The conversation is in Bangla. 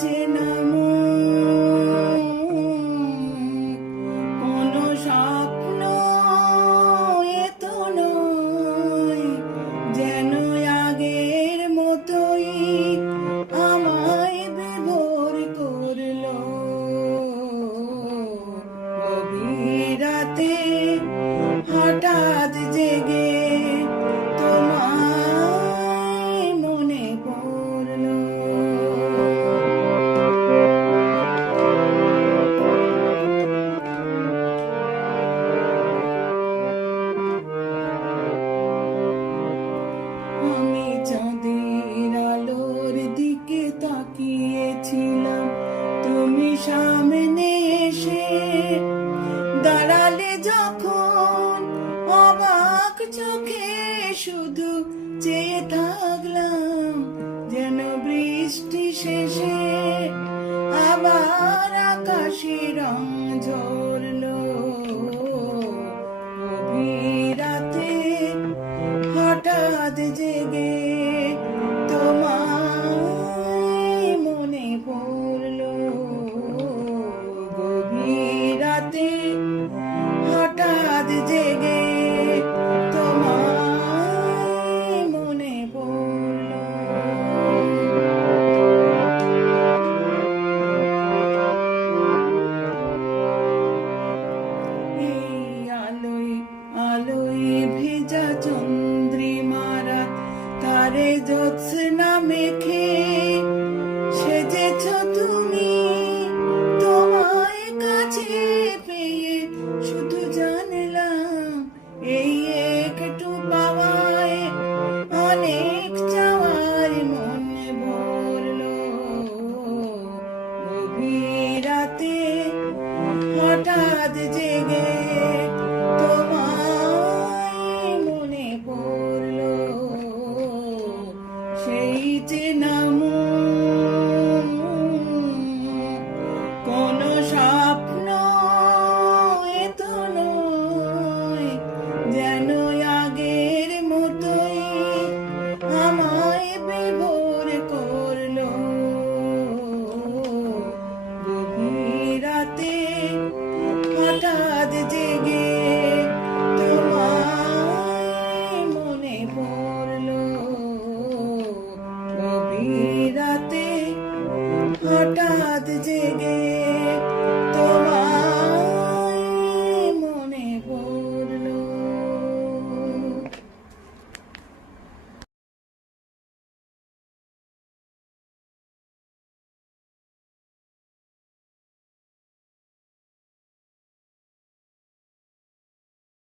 চেনা কোনো স্বপ্ন এ তো নয়, যেন আগের মতোই আমায় বিভোর করলো। গভীর রাতে হঠাৎ জেগে তোমায় মনে পড়লো। আমি চাঁদের আলোর দিকে তাকিয়েছিলাম, তুমি সামনে এসে দাঁড়ালে যখন, অবাক চোখে শুধু চেয়ে থাকলাম, যেন বৃষ্টি শেষে আবার আকাশে রং ঝরল।